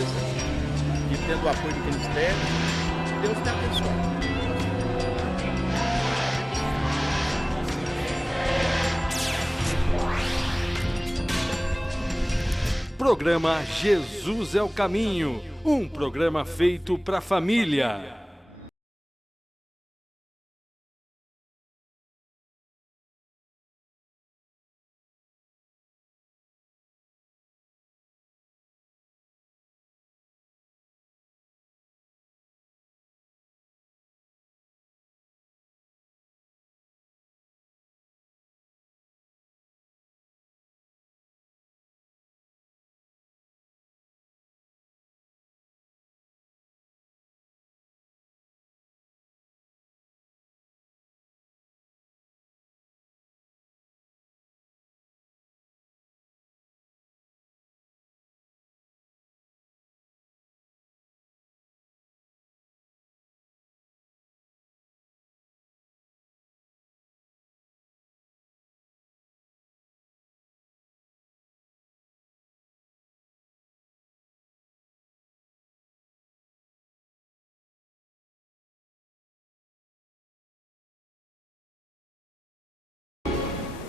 empresa e tendo o apoio do Ministério. Deus te abençoe. Programa Jesus é o Caminho, um programa feito para a família.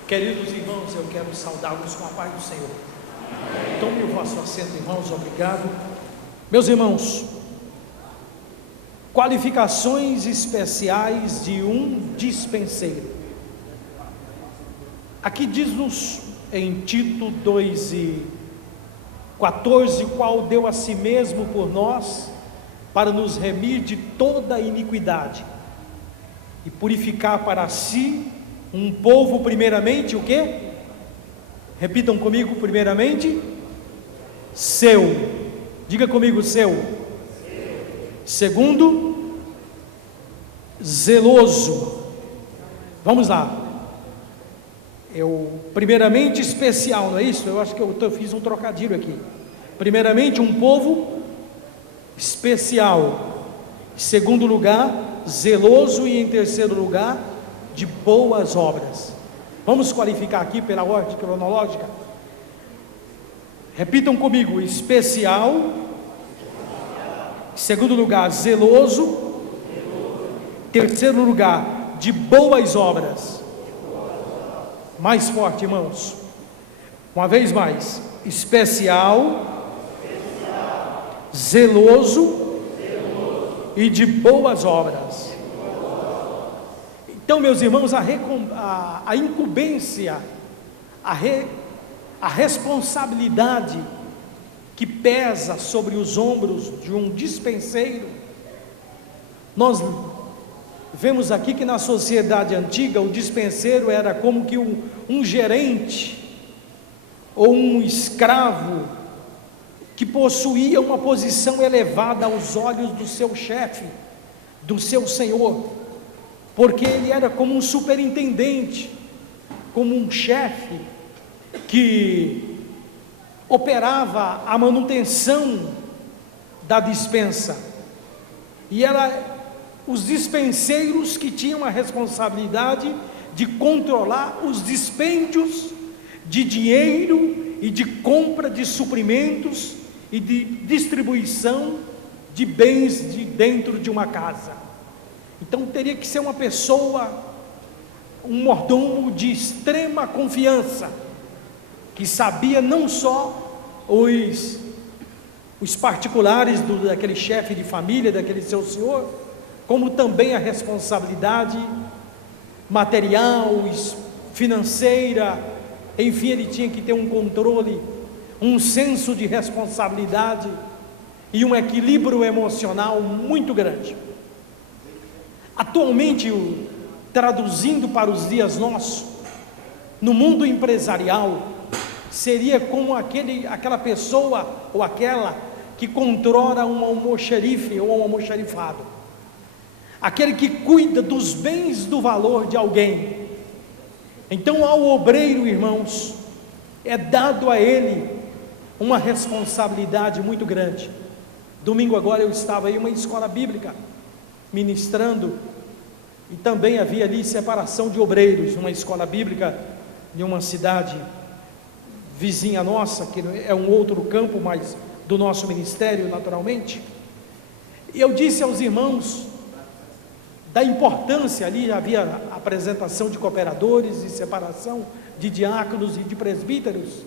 Queridos irmãos, eu quero saudá-los com a paz do Senhor. Tome o vosso assento, irmãos, obrigado. Meus irmãos, qualificações especiais de um dispenseiro. Aqui diz-nos em Tito 2:14, qual deu a si mesmo por nós, para nos remir de toda iniquidade e purificar para si um povo, primeiramente, o quê? Repitam comigo, primeiramente, seu. Diga comigo, seu. Segundo, zeloso. Vamos lá. Primeiramente, especial, não é isso? Eu acho que eu fiz um trocadilho aqui. Primeiramente, um povo especial. Em segundo lugar, zeloso. E em terceiro lugar, de boas obras. Vamos qualificar aqui pela ordem cronológica. Repitam comigo: especial. Em segundo lugar, zeloso. Terceiro lugar, de boas obras. Mais forte, irmãos. Uma vez mais: especial, zeloso e de boas obras. Então, meus irmãos, a incumbência, a responsabilidade que pesa sobre os ombros de um dispenseiro, nós vemos aqui que na sociedade antiga o dispenseiro era como que um gerente ou um escravo que possuía uma posição elevada aos olhos do seu chefe, do seu senhor, porque ele era como um superintendente, como um chefe que operava a manutenção da dispensa, e era os dispenseiros que tinham a responsabilidade de controlar os dispêndios de dinheiro e de compra de suprimentos e de distribuição de bens de dentro de uma casa. Então teria que ser uma pessoa, um mordomo de extrema confiança, que sabia não só os particulares daquele chefe de família, daquele seu senhor, como também a responsabilidade material, financeira, enfim, ele tinha que ter um controle, um senso de responsabilidade e um equilíbrio emocional muito grande. Atualmente, traduzindo para os dias nossos, no mundo empresarial, seria como aquela pessoa ou aquela que controla um almoxerife ou um almoxerifado, aquele que cuida dos bens do valor de alguém. Então, ao obreiro, irmãos, é dado a ele uma responsabilidade muito grande. Domingo agora eu estava em uma escola bíblica ministrando, e também havia ali separação de obreiros, numa escola bíblica de uma cidade vizinha nossa, que é um outro campo, mas do nosso ministério, naturalmente, e eu disse aos irmãos da importância, ali havia apresentação de cooperadores e separação de diáconos e de presbíteros,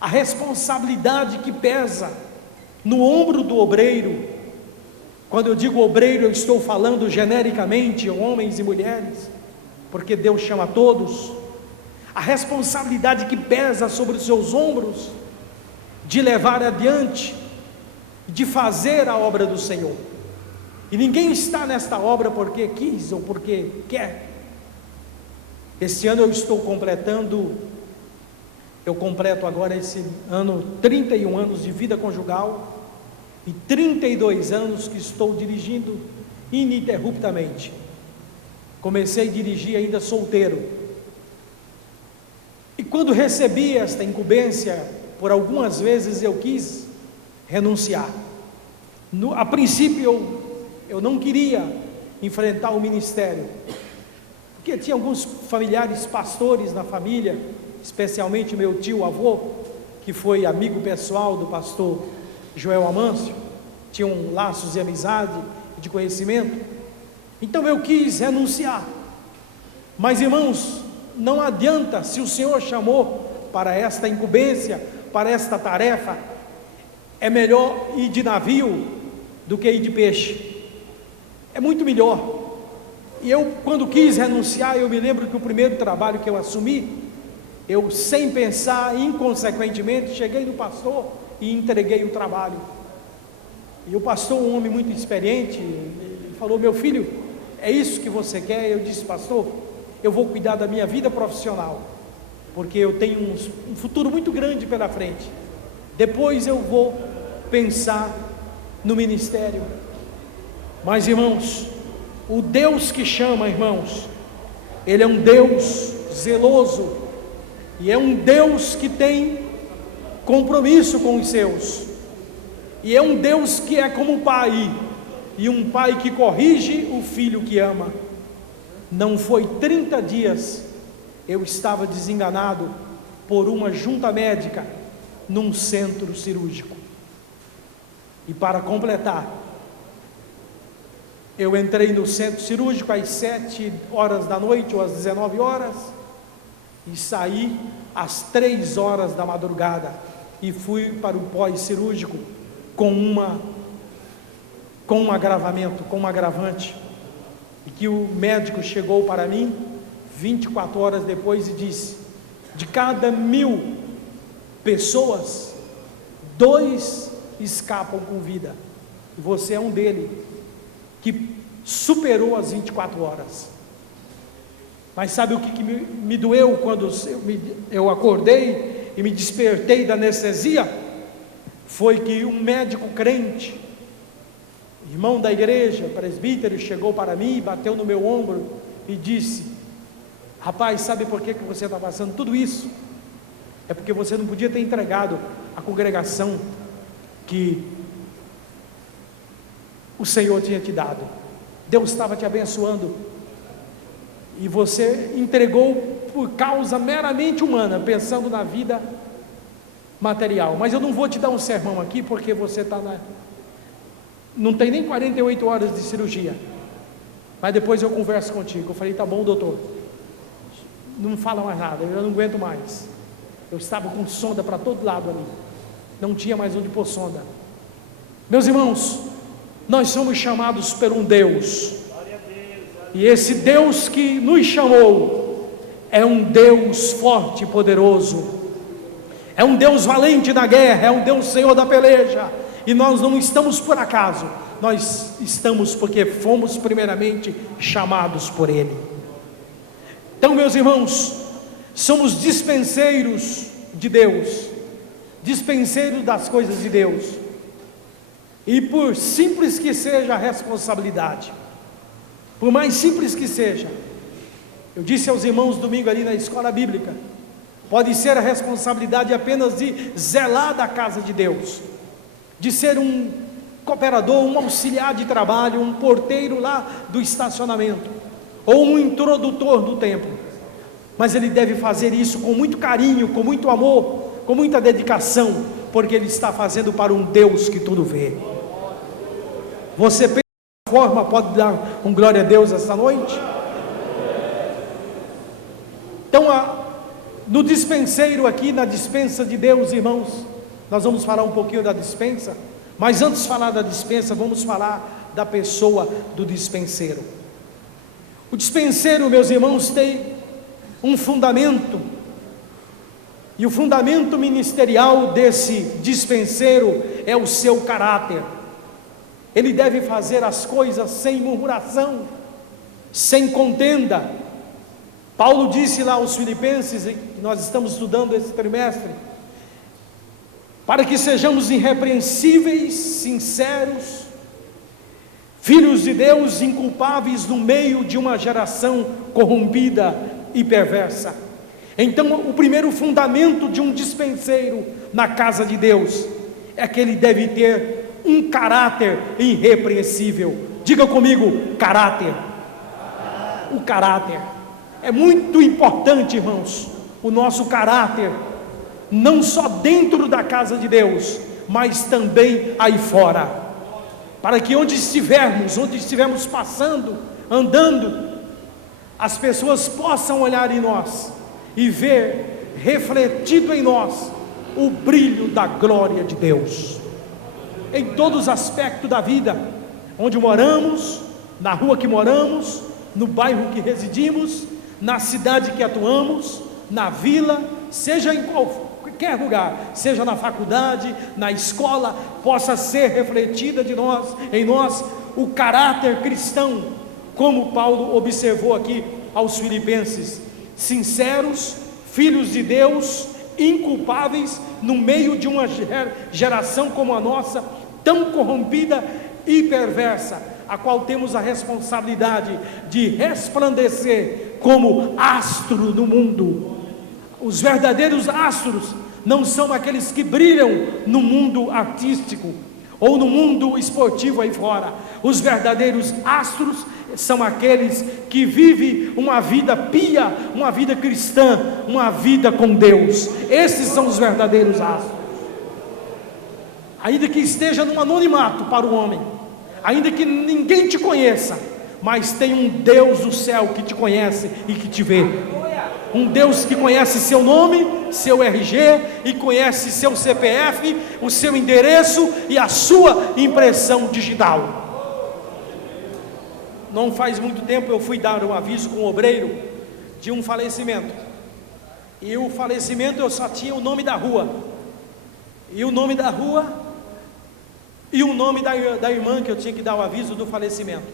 a responsabilidade que pesa no ombro do obreiro. Quando eu digo obreiro, eu estou falando genericamente homens e mulheres, porque Deus chama todos. A responsabilidade que pesa sobre os seus ombros de levar adiante, de fazer a obra do Senhor. E ninguém está nesta obra porque quis ou porque quer. Esse ano eu completo agora esse ano 31 anos de vida conjugal e 32 anos que estou dirigindo ininterruptamente. Comecei a dirigir ainda solteiro. E quando recebi esta incumbência, por algumas vezes eu quis renunciar. A princípio eu não queria enfrentar o ministério, porque tinha alguns familiares pastores na família, especialmente meu tio avô, que foi amigo pessoal do pastor Joel Amâncio, tinham laços de amizade e de conhecimento. Então eu quis renunciar. Mas irmãos, não adianta, se o Senhor chamou para esta incumbência, para esta tarefa, é melhor ir de navio do que ir de peixe. É muito melhor. E eu, quando quis renunciar, eu me lembro que o primeiro trabalho que eu assumi, eu, sem pensar, inconsequentemente, cheguei no pastor e entreguei o trabalho. E o pastor, um homem muito experiente, ele falou: meu filho, é isso que você quer? Eu disse: pastor, eu vou cuidar da minha vida profissional, porque eu tenho um futuro muito grande pela frente. Depois eu vou pensar no ministério. Mas irmãos, o Deus que chama, irmãos, Ele é um Deus zeloso, e é um Deus que tem compromisso com os seus, e é um Deus que é como pai, e um pai que corrige o filho que ama. Não foi 30 dias, eu estava desenganado por uma junta médica num centro cirúrgico. E para completar, eu entrei no centro cirúrgico às 7 horas da noite ou às 19 horas e saí às 3 horas da madrugada e fui para o pós-cirúrgico com um agravante, e que o médico chegou para mim 24 horas depois e disse: de cada 1000 pessoas, 2 escapam com vida, e você é um deles, que superou as 24 horas. Mas sabe o que me doeu quando eu acordei e me despertei da anestesia? Foi que um médico crente, irmão da igreja, presbítero, chegou para mim, bateu no meu ombro e disse: rapaz, sabe por que você está passando tudo isso? É porque você não podia ter entregado a congregação que o Senhor tinha te dado. Deus estava te abençoando e você entregou por causa meramente humana, pensando na vida material. Mas eu não vou te dar um sermão aqui, porque você está não tem nem 48 horas de cirurgia, mas depois eu converso contigo. Eu falei: tá bom, doutor, não fala mais nada, eu não aguento mais. Eu estava com sonda para todo lado ali, não tinha mais onde pôr sonda. Meus irmãos, nós somos chamados por um Deus, e esse Deus que nos chamou é um Deus forte e poderoso, é um Deus valente na guerra, é um Deus Senhor da peleja. E nós não estamos por acaso, nós estamos porque fomos primeiramente chamados por Ele. Então, meus irmãos, somos dispenseiros de Deus, dispenseiros das coisas de Deus. E por simples que seja a responsabilidade, por mais simples que seja, eu disse aos irmãos domingo ali na escola bíblica, pode ser a responsabilidade apenas de zelar da casa de Deus, de ser um cooperador, um auxiliar de trabalho, um porteiro lá do estacionamento, ou um introdutor do templo. Mas ele deve fazer isso com muito carinho, com muito amor, com muita dedicação, porque ele está fazendo para um Deus que tudo vê. Você pensa de forma, pode dar um glória a Deus esta noite? Então, no dispenseiro aqui, na dispensa de Deus, irmãos, nós vamos falar um pouquinho da dispensa, mas antes de falar da dispensa, vamos falar da pessoa do dispenseiro. O dispenseiro, meus irmãos, tem um fundamento, e o fundamento ministerial desse dispenseiro é o seu caráter. Ele deve fazer as coisas sem murmuração, sem contenda. Paulo disse lá aos Filipenses, que nós estamos estudando esse trimestre, para que sejamos irrepreensíveis, sinceros, filhos de Deus, inculpáveis no meio de uma geração corrompida e perversa. Então, o primeiro fundamento de um dispenseiro na casa de Deus é que ele deve ter um caráter irrepreensível. Diga comigo, caráter. O caráter é muito importante, irmãos, o nosso caráter, não só dentro da casa de Deus, mas também aí fora, para que onde estivermos passando, andando, as pessoas possam olhar em nós e ver refletido em nós o brilho da glória de Deus, em todos os aspectos da vida, onde moramos, na rua que moramos, no bairro que residimos, na cidade que atuamos, na vila, seja em qualquer lugar, seja na faculdade, na escola, possa ser refletida em nós o caráter cristão, como Paulo observou aqui aos Filipenses: sinceros, filhos de Deus, inculpáveis no meio de uma geração como a nossa, tão corrompida e perversa, a qual temos a responsabilidade de resplandecer como astro no mundo. Os verdadeiros astros não são aqueles que brilham no mundo artístico ou no mundo esportivo aí fora. Os verdadeiros astros são aqueles que vivem uma vida pia, uma vida cristã, uma vida com Deus. Esses são os verdadeiros astros. Ainda que esteja num anonimato para o homem, ainda que ninguém te conheça, mas tem um Deus do céu que te conhece e que te vê. Um Deus que conhece seu nome, seu RG, e conhece seu CPF, o seu endereço e a sua impressão digital. Não faz muito tempo eu fui dar um aviso com um obreiro de um falecimento, e o falecimento eu só tinha o nome da rua, e o nome da rua e o nome da irmã que eu tinha que dar o aviso do falecimento,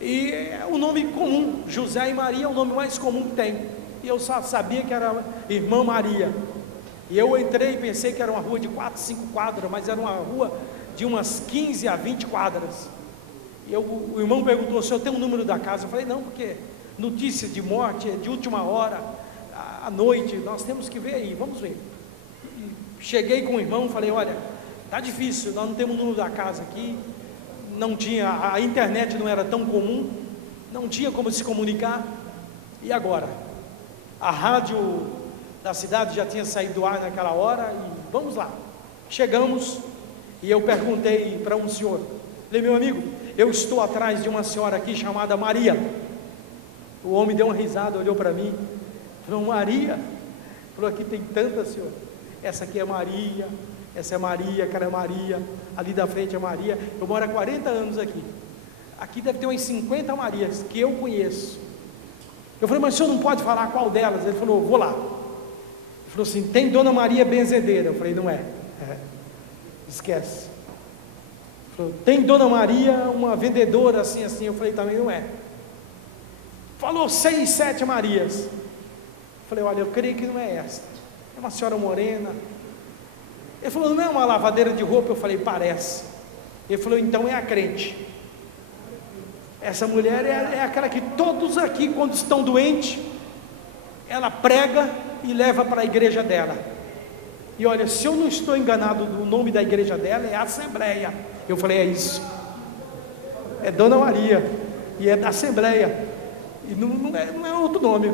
e o nome comum, José e Maria, é o nome mais comum que tem, e eu só sabia que era irmã Maria, e eu entrei e pensei que era uma rua de 4, 5 quadras, mas era uma rua de umas 15 a 20 quadras, e o irmão perguntou: o senhor tem o número da casa? Eu falei: não, porque notícia de morte é de última hora, à noite, nós temos que ver aí, vamos ver. E cheguei com o irmão, falei: olha, está difícil, nós não temos o número da casa aqui, não tinha, a internet não era tão comum, não tinha como se comunicar, e agora? A rádio da cidade já tinha saído do ar naquela hora, e vamos lá. Chegamos, e eu perguntei para um senhor, falei: meu amigo, eu estou atrás de uma senhora aqui chamada Maria. O homem deu uma risada, olhou para mim, falou: Maria? Falou: aqui tem tanta, senhor, essa aqui é Maria, essa é Maria, aquela é Maria, ali da frente é Maria. Eu moro há 40 anos aqui, aqui deve ter umas 50 Marias que eu conheço. Eu falei: mas o senhor não pode falar qual delas? Ele falou: vou lá. Ele falou assim: tem Dona Maria Benzedeira? Eu falei: não é. Esquece. Ele falou: tem Dona Maria, uma vendedora assim, assim? Eu falei: também não é. Falou 6, 7 Marias. Eu falei: olha, eu creio que não é essa, é uma senhora morena. Ele falou: não é uma lavadeira de roupa? Eu falei: parece. Ele falou: então é a crente. Essa mulher é aquela que todos aqui, quando estão doentes, ela prega e leva para a igreja dela. E olha, se eu não estou enganado, o nome da igreja dela é Assembleia. Eu falei: é isso, é Dona Maria, e é da Assembleia, e não é outro nome.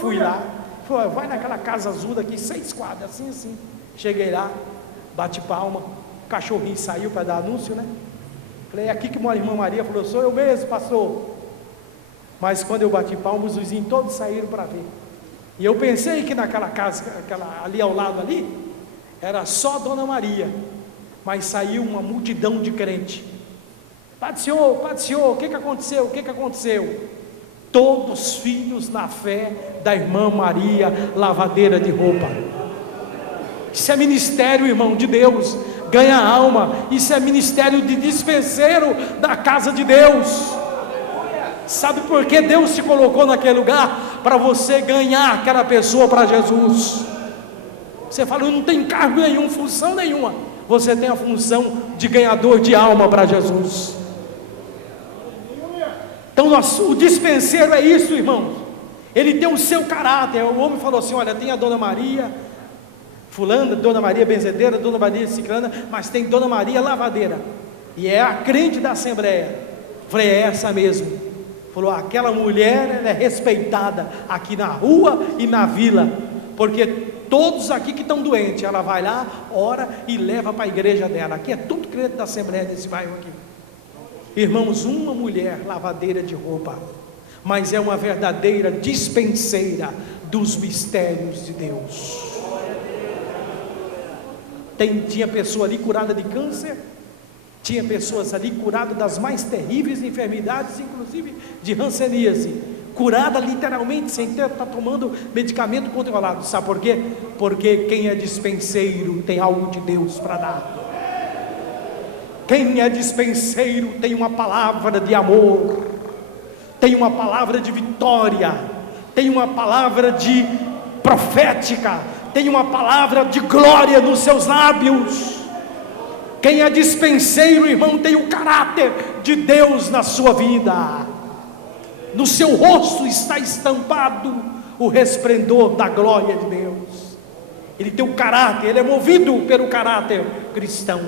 Fui lá, falei: vai naquela casa azul daqui, 6 quadras, assim, assim. Cheguei lá, bate palma, o cachorrinho saiu para dar anúncio, né? Falei, é aqui que mora a irmã Maria. Falou, sou eu mesmo, pastor. Mas quando eu bati palma, os vizinhos todos saíram para ver. E eu pensei que naquela casa, ali ao lado ali, era só Dona Maria. Mas saiu uma multidão de crente. Pai do Senhor, o que aconteceu? O que aconteceu? Todos filhos na fé da irmã Maria, lavadeira de roupa. Isso é ministério, irmão, de Deus. Ganha alma. Isso é ministério de dispenseiro da casa de Deus. Sabe por que Deus te colocou naquele lugar? Para você ganhar aquela pessoa para Jesus. Você fala, eu não tenho cargo nenhum, função nenhuma. Você tem a função de ganhador de alma para Jesus. Então o dispenseiro é isso, irmãos. Ele tem o seu caráter. O homem falou assim, olha, tem a Dona Maria fulana, Dona Maria benzedeira, Dona Maria ciclana, mas tem Dona Maria lavadeira, e é a crente da Assembleia. Falei, é essa mesmo. Falou, aquela mulher, ela é respeitada aqui na rua e na vila, porque todos aqui que estão doentes, ela vai lá, ora e leva para a igreja dela. Aqui é tudo crente da Assembleia desse bairro aqui. Irmãos, uma mulher lavadeira de roupa, mas é uma verdadeira dispenseira dos mistérios de Deus. Tinha pessoa ali curada de câncer, tinha pessoas ali curadas das mais terríveis enfermidades, inclusive de hanseníase, curada literalmente, sem estar tomando medicamento controlado. Sabe por quê? Porque quem é dispenseiro tem algo de Deus para dar. Quem é dispenseiro tem uma palavra de amor, tem uma palavra de vitória, tem uma palavra de profética, tem uma palavra de glória nos seus lábios. Quem é dispenseiro, irmão, tem o caráter de Deus na sua vida. No seu rosto está estampado o resplendor da glória de Deus. Ele tem o caráter, ele é movido pelo caráter cristão.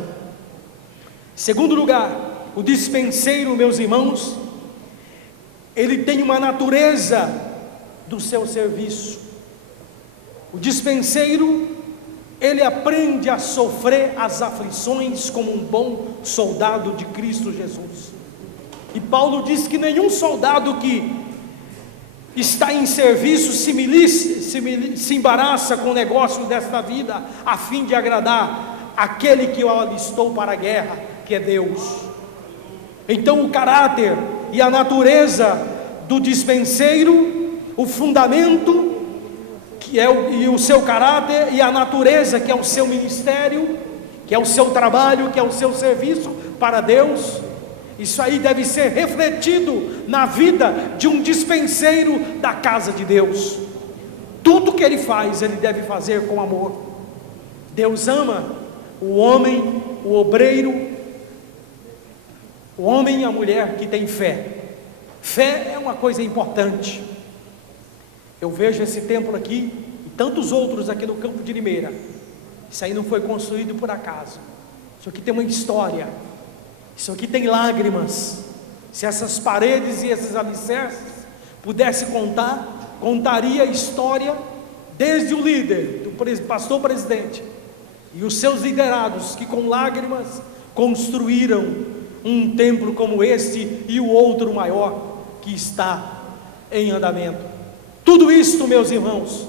Segundo lugar, o dispenseiro, meus irmãos, ele tem uma natureza do seu serviço. O dispenseiro, ele aprende a sofrer as aflições como um bom soldado de Cristo Jesus. E Paulo diz que nenhum soldado que está em serviço se embaraça com o negócio desta vida, a fim de agradar aquele que o alistou para a guerra, que é Deus. Então o caráter e a natureza do dispenseiro, o fundamento que é e o seu caráter, e a natureza que é o seu ministério, que é o seu trabalho, que é o seu serviço para Deus, isso aí deve ser refletido na vida de um dispenseiro da casa de Deus. Tudo que ele faz, ele deve fazer com amor. Deus ama o homem, o obreiro, o homem e a mulher que tem fé. Fé é uma coisa importante. Eu vejo esse templo aqui e tantos outros aqui no campo de Limeira. Isso aí não foi construído por acaso. Isso aqui tem uma história. Isso aqui tem lágrimas. Se essas paredes e esses alicerces pudesse contar, contaria a história desde o líder, do pastor presidente e os seus liderados, que com lágrimas construíram um templo como este e o outro maior que está em andamento. Tudo isto, meus irmãos,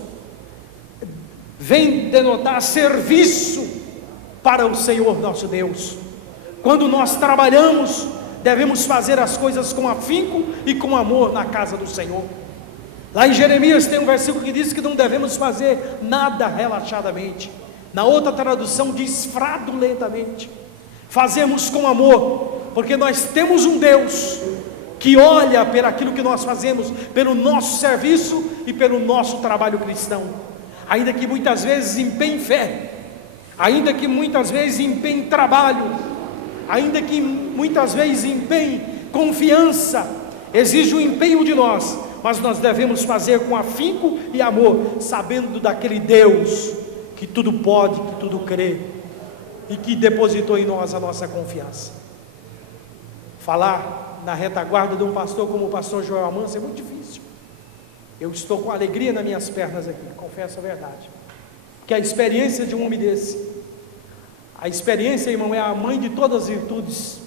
vem denotar serviço para o Senhor nosso Deus. Quando nós trabalhamos, devemos fazer as coisas com afinco e com amor na casa do Senhor. Lá em Jeremias tem um versículo que diz que não devemos fazer nada relaxadamente. Na outra tradução diz fraudulentamente. Fazemos com amor, porque nós temos um Deus que olha pelo aquilo que nós fazemos, pelo nosso serviço e pelo nosso trabalho cristão. Ainda que muitas vezes empenhe fé, ainda que muitas vezes empenhe trabalho, ainda que muitas vezes empenhe confiança, exige o empenho de nós, mas nós devemos fazer com afinco e amor, sabendo daquele Deus que tudo pode, que tudo crê e que depositou em nós a nossa confiança. Falar na retaguarda de um pastor como o pastor Joel Manso é muito difícil. Eu estou com alegria nas minhas pernas aqui, confesso a verdade, que a experiência de um homem desse, A experiência, irmão, é a mãe de todas as virtudes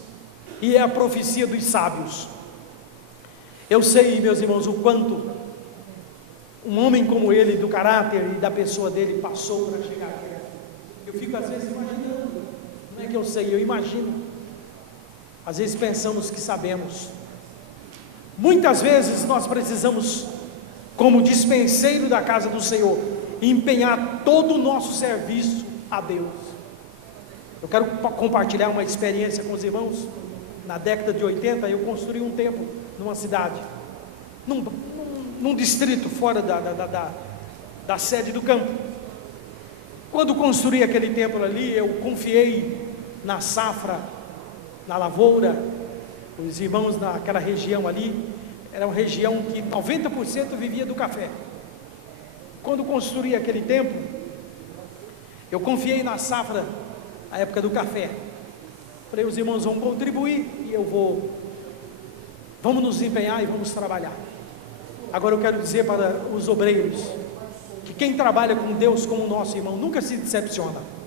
e é a profecia dos sábios. Eu sei, meus irmãos, o quanto um homem como ele, do caráter e da pessoa dele, passou para chegar aqui. Eu fico às vezes imaginando, não é que eu sei, eu imagino. Às vezes pensamos que sabemos. Muitas vezes nós precisamos, como dispenseiro da casa do Senhor, empenhar todo o nosso serviço a Deus. Eu quero compartilhar uma experiência com os irmãos. Na década de 80, eu construí um templo numa cidade, num distrito fora da sede do campo. Quando construí aquele templo ali, eu confiei na safra, na lavoura. Os irmãos naquela região ali, era uma região que 90% vivia do café. Quando construí aquele templo, eu confiei na safra, na época do café. Falei, os irmãos vão contribuir e vamos nos empenhar e vamos trabalhar. Agora eu quero dizer para os obreiros, que quem trabalha com Deus como o nosso irmão, nunca se decepciona.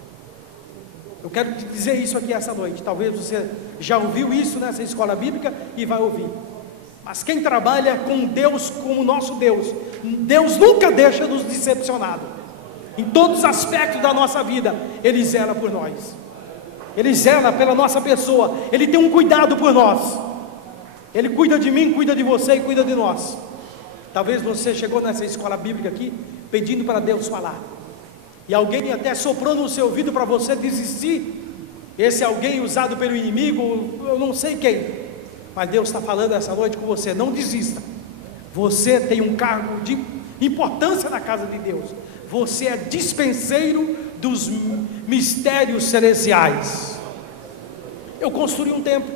Eu quero te dizer isso aqui essa noite. Talvez você já ouviu isso nessa escola bíblica e vai ouvir. Mas quem trabalha com Deus como nosso Deus, Deus nunca deixa nos decepcionados. Em todos os aspectos da nossa vida, Ele zela por nós. Ele zela pela nossa pessoa. Ele tem um cuidado por nós. Ele cuida de mim, cuida de você e cuida de nós. Talvez você chegou nessa escola bíblica aqui pedindo para Deus falar, e alguém até soprou no seu ouvido para você desistir. Esse alguém usado pelo inimigo, eu não sei quem, mas Deus está falando essa noite com você: não desista. Você tem um cargo de importância na casa de Deus. Você é dispenseiro dos mistérios celestiais. Eu construí um templo,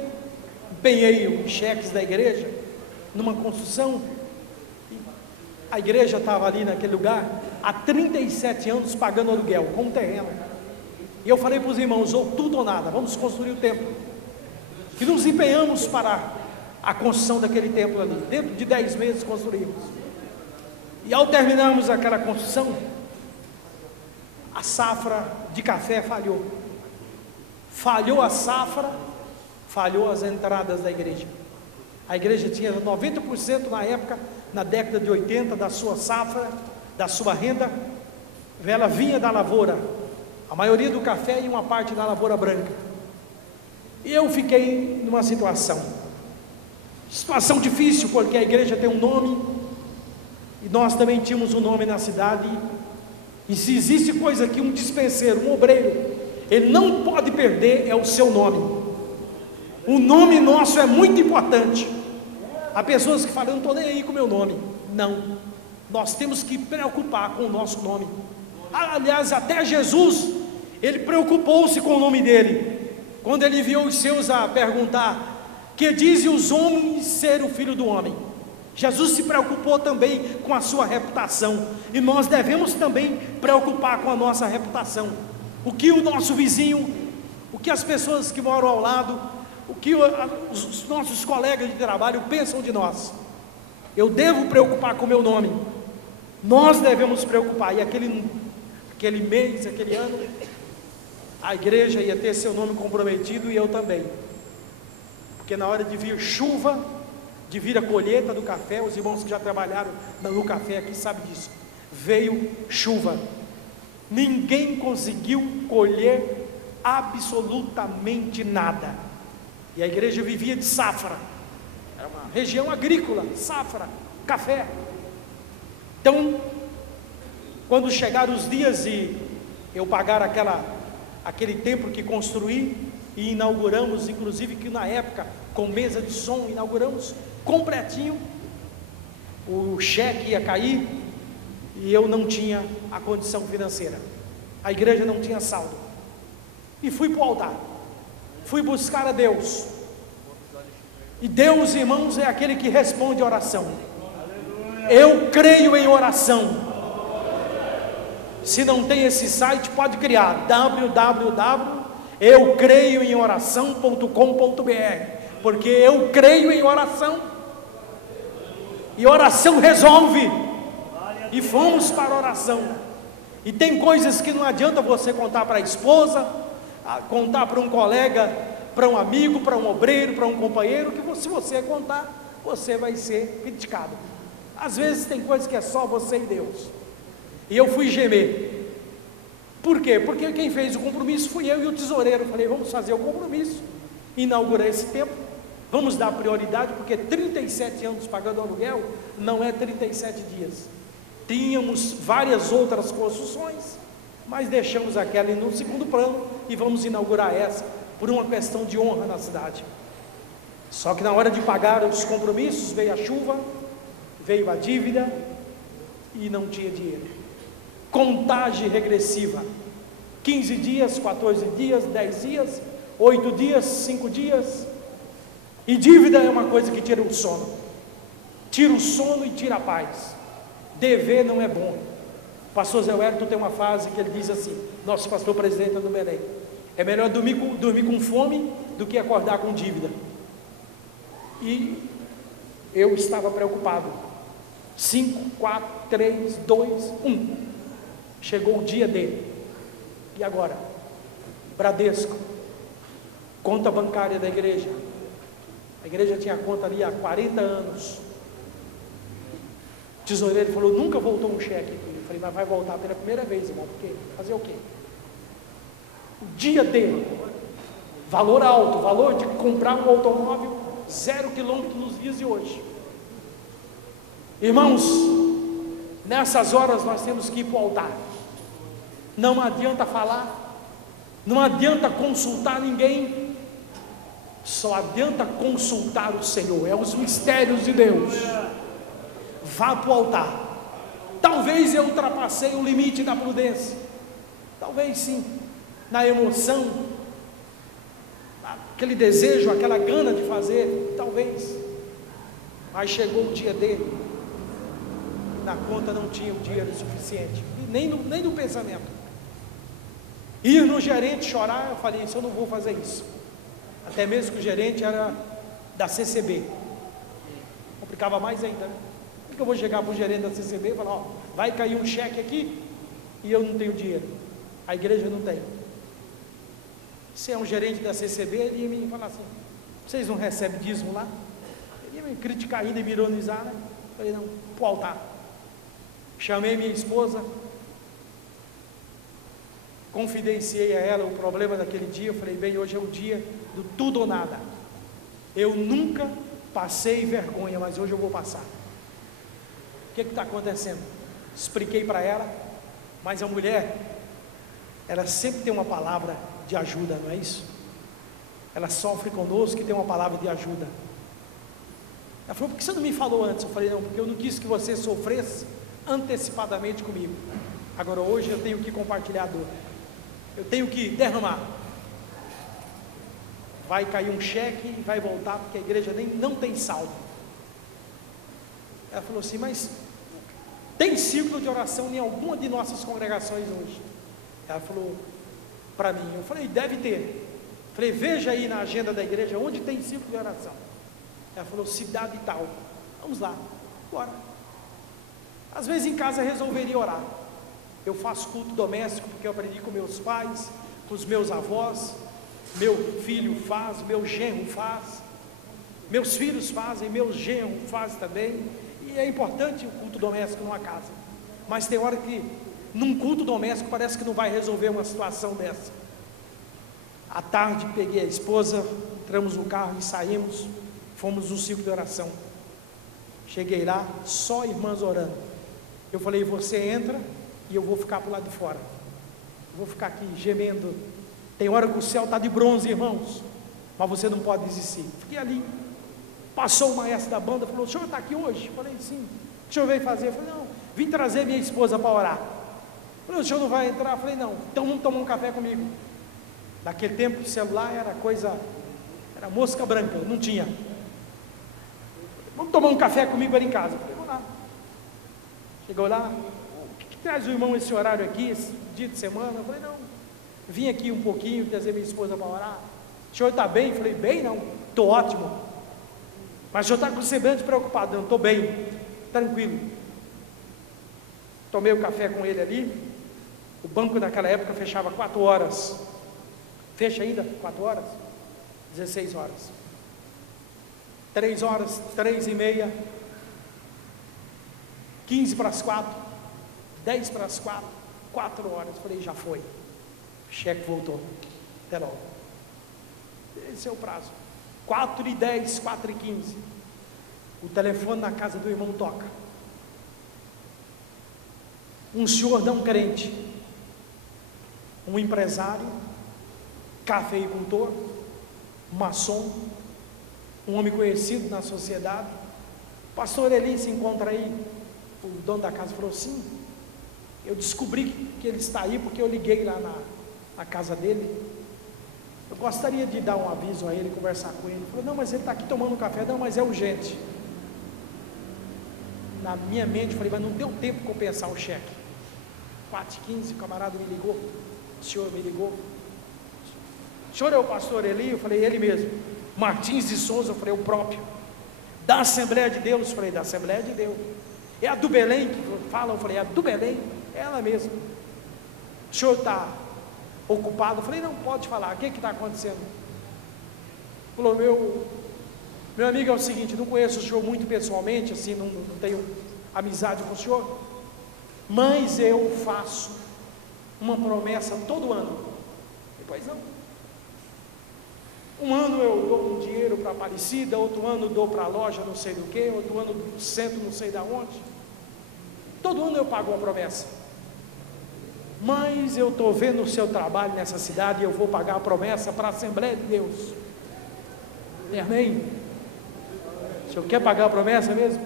empenhei os cheques da igreja numa construção. A igreja estava ali naquele lugar há 37 anos pagando aluguel, com um terreno. E eu falei para os irmãos, ou tudo ou nada, vamos construir o templo. E nos empenhamos para a construção daquele templo ali. Dentro de 10 meses construímos. E ao terminarmos aquela construção, a safra de café falhou. Falhou a safra, falhou as entradas da igreja. A igreja tinha 90% na época, na década de 80, da sua safra, da sua renda, ela vinha da lavoura, a maioria do café e uma parte da lavoura branca. E eu fiquei numa situação difícil, porque a igreja tem um nome, e nós também tínhamos um nome na cidade, e se existe coisa que um dispenseiro, um obreiro, ele não pode perder, é o seu nome. O nome nosso é muito importante. Há pessoas que falam, eu não estou nem aí com o meu nome. Não, nós temos que preocupar com o nosso nome. Aliás, até Jesus, ele preocupou-se com o nome dele, quando ele enviou os seus a perguntar, que dizem os homens ser o filho do homem? Jesus se preocupou também com a sua reputação, e nós devemos também preocupar com a nossa reputação. O que o nosso vizinho, o que as pessoas que moram ao lado, o que os nossos colegas de trabalho pensam de nós. Eu devo preocupar com o meu nome. Nós devemos preocupar. E aquele mês, aquele ano, a igreja ia ter seu nome comprometido, e eu também. Porque na hora de vir chuva, de vir a colheita do café, os irmãos que já trabalharam no café aqui sabem disso, veio chuva. Ninguém conseguiu colher absolutamente nada. E a igreja vivia de safra, era uma região agrícola, safra, café. Então, quando chegaram os dias e eu pagar aquele templo que construí, e inauguramos, inclusive que na época, com mesa de som, inauguramos completinho, o cheque ia cair, e eu não tinha a condição financeira, a igreja não tinha saldo, e fui para o altar, fui buscar a Deus, e Deus, irmãos, é aquele que responde a oração. Eu creio em oração. Se não tem esse site, pode criar www.eucreioemoração.com.br, porque eu creio em oração, e oração resolve, e fomos para a oração. E tem coisas que não adianta você contar para a esposa, contar para um colega, para um amigo, para um obreiro, para um companheiro, que se você contar, você vai ser criticado. Às vezes tem coisas que é só você e Deus. E eu fui gemer. Por quê? Porque quem fez o compromisso fui eu e o tesoureiro. Falei, vamos fazer o compromisso, inaugurar esse templo, vamos dar prioridade, porque 37 anos pagando aluguel não é 37 dias. Tínhamos várias outras construções, mas deixamos aquela no segundo plano e vamos inaugurar essa, por uma questão de honra na cidade. Só que na hora de pagar os compromissos, veio a chuva, veio a dívida e não tinha dinheiro. Contagem regressiva, 15 dias, 14 dias, 10 dias, 8 dias, 5 dias, e dívida é uma coisa que tira o sono e tira a paz. Dever não é bom. O pastor Zé Wellington tem uma frase que ele diz assim, nosso pastor presidente do Belém: é melhor dormir com fome do que acordar com dívida. E eu estava preocupado. 5, 4, 3, 2, 1. Chegou o dia dele. E agora? Bradesco, conta bancária da igreja. A igreja tinha conta ali há 40 anos. O tesoureiro falou, nunca voltou um cheque aqui. Eu falei, mas vai voltar pela primeira vez, irmão. Por quê? Fazer o quê? O dia dele, valor alto, valor de comprar um automóvel 0 quilômetro nos dias de hoje. Irmãos, nessas horas nós temos que ir para o altar. Não adianta falar, não adianta consultar ninguém, só adianta consultar o Senhor, é os mistérios de Deus. Vá para o altar. Talvez eu ultrapassei o limite da prudência, talvez sim, na emoção, aquele desejo, aquela gana de fazer, talvez, mas chegou o dia dele, na conta não tinha o dinheiro suficiente, e nem no pensamento. Ir no gerente chorar, eu falei, isso eu não vou fazer isso. Até mesmo que o gerente era da CCB, complicava mais ainda, né? Porque eu vou chegar para o gerente da CCB e falar, ó, vai cair um cheque aqui e eu não tenho dinheiro, a igreja não tem. Se é um gerente da CCB, ele ia me falar assim, vocês não recebem dízimo lá? Ele ia me criticar ainda e me ironizar, né? Eu falei, não, para o altar. Chamei minha esposa, confidenciei a ela o problema daquele dia. Eu falei, bem, hoje é o dia do tudo ou nada. Eu nunca passei vergonha, mas hoje eu vou passar. O que está acontecendo? Expliquei para ela, mas a mulher, ela sempre tem uma palavra de ajuda, não é isso? Ela sofre conosco e tem uma palavra de ajuda. Ela falou, por que você não me falou antes? Eu falei, não, porque eu não quis que você sofresse antecipadamente comigo. Agora hoje eu tenho que compartilhar a dor, eu tenho que derramar. Vai cair um cheque e vai voltar, porque a igreja não tem saldo. Ela falou assim, mas tem círculo de oração em alguma de nossas congregações hoje? Ela falou para mim, eu falei, deve ter. Falei, veja aí na agenda da igreja onde tem círculo de oração. Ela falou, cidade tal. Vamos lá, bora. Às vezes em casa eu resolveria orar. Eu faço culto doméstico porque eu aprendi com meus pais, com os meus avós. Meu filho faz, meu genro faz, meus filhos fazem, meu genro faz também. E é importante o culto doméstico numa casa. Mas tem hora que num culto doméstico parece que não vai resolver uma situação dessa. À tarde peguei a esposa, entramos no carro e saímos, fomos no círculo de oração. Cheguei lá, só irmãs orando. Eu falei, você entra e eu vou ficar para o lado de fora. Eu vou ficar aqui gemendo. Tem hora que o céu está de bronze, irmãos, mas você não pode desistir. Fiquei ali. Passou o maestro da banda, falou, o senhor está aqui hoje? Eu falei, sim. O que o senhor veio fazer? Eu falei, não, vim trazer minha esposa para orar. Eu falei, o senhor não vai entrar? Eu falei, não, então vamos tomar um café comigo. Naquele tempo o celular era mosca branca, não tinha. Vamos tomar um café comigo ali em casa. Eu falei, vamos lá. Chegou lá, o que traz o irmão esse horário aqui, esse dia de semana? Eu falei, não, vim aqui um pouquinho, trazer minha esposa para orar. O senhor está bem? Eu falei, bem não, estou ótimo. Mas o senhor está com o semblante preocupado? Não, estou bem, tranquilo. Tomei o café com ele ali. O banco naquela época fechava 4 horas. Fecha ainda? 4 horas? 16 horas. 3 horas, 3h30, 15 para as 4, 10 para as 4, 4 horas. Falei, já foi. O cheque voltou. Até logo. Esse é o prazo. 4h10, 4h15. O telefone na casa do irmão toca. Um senhor não crente, um empresário, cafeicultor, maçom, um homem conhecido na sociedade. Pastor Eli se encontra aí. O dono da casa falou, sim, eu descobri que ele está aí porque eu liguei lá na casa dele. Eu gostaria de dar um aviso a ele, conversar com ele. Ele falou, não, mas ele está aqui tomando um café. Não, mas é urgente. Na minha mente eu falei, mas não deu tempo de compensar o cheque. 4h15, o camarada me ligou, o senhor me ligou. O senhor é o pastor Eli? Eu falei, ele mesmo. Martins de Souza? Eu falei, o próprio. Da Assembleia de Deus? Eu falei, da Assembleia de Deus. É a do Belém que fala? Eu falei, é a do Belém, é ela mesma. O senhor está ocupado? Eu falei, não, pode falar, o que está acontecendo? Falou, meu amigo, é o seguinte, não conheço o senhor muito pessoalmente, assim, não tenho amizade com o senhor, mas eu faço uma promessa todo ano. Pois não. Um ano eu dou um dinheiro para a Aparecida, outro ano dou para a loja não sei do que, outro ano do centro não sei da onde. Todo ano eu pago uma promessa. Mas eu estou vendo o seu trabalho nessa cidade e eu vou pagar a promessa para a Assembleia de Deus. Amém? O senhor quer pagar a promessa mesmo?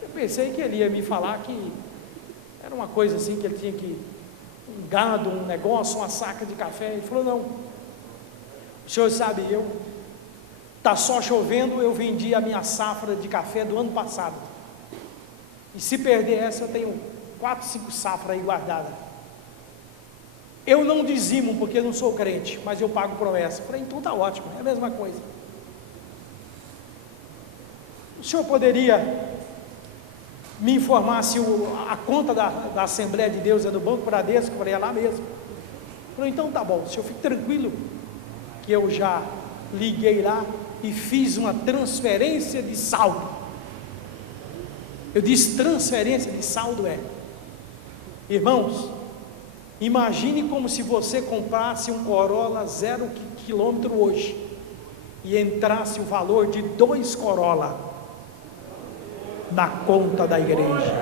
Eu pensei que ele ia me falar que era uma coisa assim, que ele tinha que, um gado, um negócio, uma saca de café. Ele falou, não, o senhor sabe, está só chovendo, eu vendi a minha safra de café do ano passado, e se perder essa, eu tenho 4, 5 safras aí guardadas. Eu não dizimo porque eu não sou crente, mas eu pago promessa. Eu falei, então está ótimo, é a mesma coisa. O senhor poderia me informar se a conta da Assembleia de Deus é do Banco Bradesco? Eu falei, é lá mesmo. Eu falei, então tá bom, o senhor fique tranquilo, que eu já liguei lá e fiz uma transferência de saldo. Eu disse, transferência de saldo é, irmãos, imagine como se você comprasse um Corolla 0 km hoje, e entrasse o valor de 2 Corolla na conta da igreja.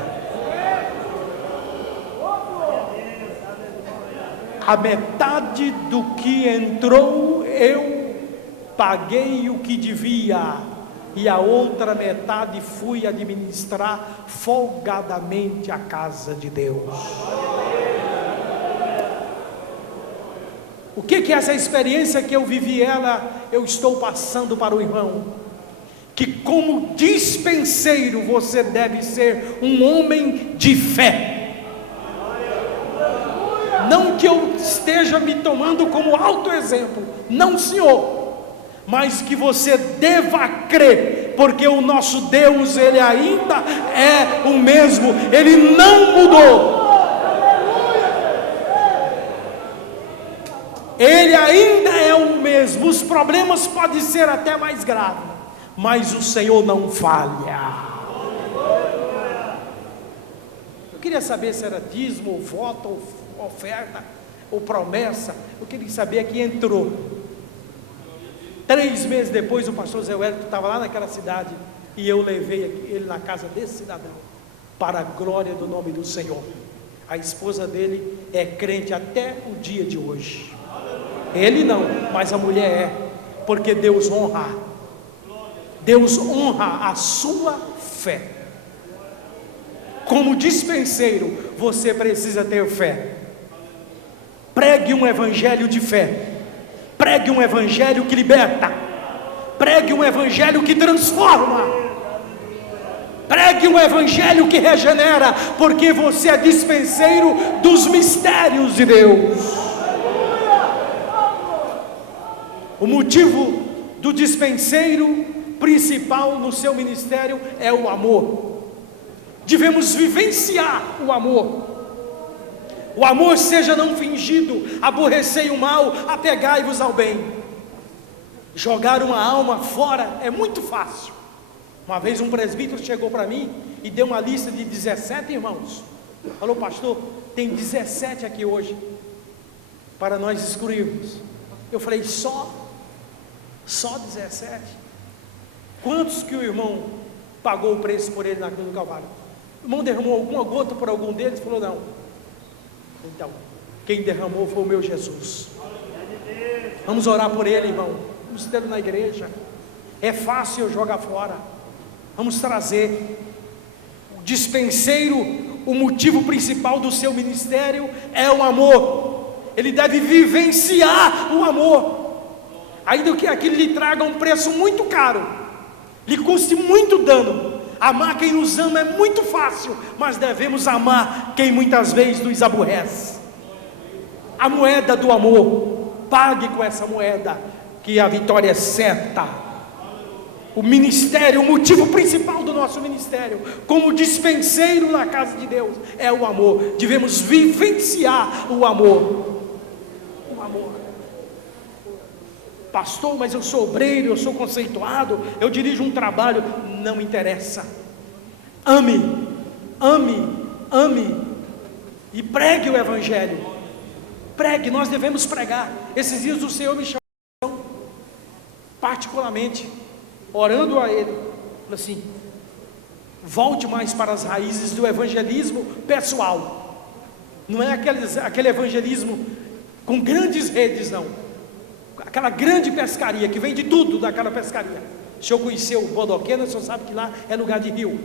A metade do que entrou eu paguei o que devia, e a outra metade fui administrar folgadamente a casa de Deus. O que é essa experiência que eu vivi, eu estou passando para o irmão, que como dispenseiro você deve ser um homem de fé. Não que eu esteja me tomando como alto exemplo, não senhor, mas que você deva crer, porque o nosso Deus, Ele ainda é o mesmo, Ele não mudou. Ele ainda é o mesmo. Os problemas podem ser até mais graves, mas o Senhor não falha. Eu queria saber se era dízimo, ou voto, ou oferta, ou promessa. Eu queria saber que entrou. 3 meses depois, o pastor Zé Wellington estava lá naquela cidade, e eu levei ele na casa desse cidadão, para a glória do nome do Senhor. A esposa dele é crente até o dia de hoje. Ele não, mas a mulher é, porque Deus honra a sua fé. Como dispenseiro, você precisa ter fé. Pregue um evangelho de fé, pregue um evangelho que liberta, pregue um evangelho que transforma, pregue um evangelho que regenera, porque você é dispenseiro dos mistérios de Deus. O motivo do dispenseiro principal no seu ministério é o amor. Devemos vivenciar o amor. O amor seja não fingido, aborrecei o mal, apegai-vos ao bem. Jogar uma alma fora é muito fácil. Uma vez um presbítero chegou para mim e deu uma lista de 17 irmãos. Falou: pastor, tem 17 aqui hoje para nós excluirmos. Eu falei: só 17? Quantos que o irmão pagou o preço por ele na cruz do Calvário? O irmão derramou alguma gota por algum deles? Falou: não. Então, quem derramou foi o meu Jesus. Vamos orar por ele, irmão. Vamos ter na igreja. É fácil jogar fora. Vamos trazer o dispenseiro. O motivo principal do seu ministério é o amor. Ele deve vivenciar o amor, ainda que aquilo lhe traga um preço muito caro, lhe custe muito dano. Amar quem nos ama é muito fácil, mas devemos amar quem muitas vezes nos aborrece. A moeda do amor, pague com essa moeda, que a vitória é certa. O ministério, o motivo principal do nosso ministério, como dispenseiro na casa de Deus, é o amor. Devemos vivenciar o amor. O amor. Pastor, mas eu sou obreiro, eu sou conceituado, eu dirijo um trabalho. Não interessa. Ame, ame, ame e pregue o evangelho. Pregue, nós devemos pregar. Esses dias o Senhor me chamou particularmente, orando a Ele, falou assim: volte mais para as raízes do evangelismo pessoal. Não é aquele evangelismo com grandes redes, não. Aquela grande pescaria que vem de tudo daquela pescaria. O senhor conheceu o Bodoquena, o senhor sabe que lá é lugar de rio.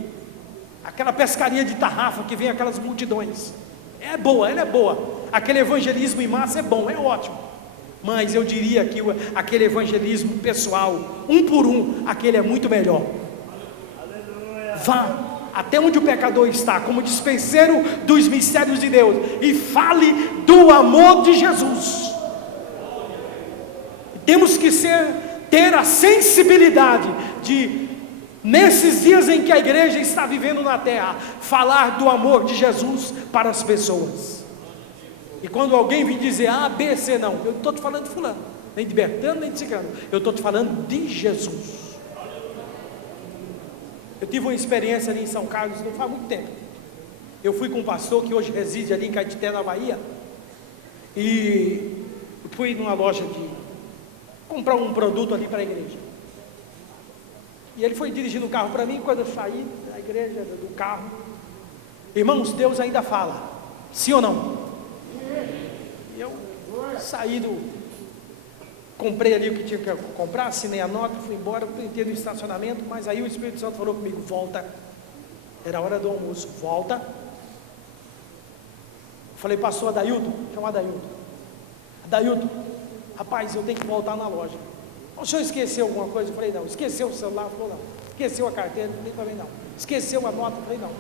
Aquela pescaria de tarrafa que vem aquelas multidões. É boa, ela é boa. Aquele evangelismo em massa é bom, é ótimo. Mas eu diria que aquele evangelismo pessoal, um por um, aquele é muito melhor. Vá até onde o pecador está, como dispenseiro dos mistérios de Deus, e fale do amor de Jesus. Temos que ter a sensibilidade de, nesses dias em que a igreja está vivendo na terra, falar do amor de Jesus para as pessoas. E quando alguém vir dizer A, B, C, não, eu não estou te falando de fulano, nem de Bertano, nem de Ciclano, eu estou te falando de Jesus. Eu tive uma experiência ali em São Carlos, não faz muito tempo. Eu fui com um pastor que hoje reside ali em Caetité, na Bahia, e fui numa loja de comprar um produto ali para a igreja. E ele foi dirigindo o carro para mim. Quando eu saí da igreja, do carro, irmãos, Deus ainda fala, sim ou não? Eu saí comprei ali o que tinha que comprar, assinei a nota, fui embora, entrei no estacionamento, mas aí o Espírito Santo falou comigo: volta. Era a hora do almoço, volta. Falei: pastor Adailton, chama Adailton. Adailton, rapaz, eu tenho que voltar na loja. O senhor esqueceu alguma coisa? Eu falei: não. Esqueceu o celular? Falou: não. Esqueceu a carteira? Eu falei: não. Esqueceu a nota? Eu falei: não.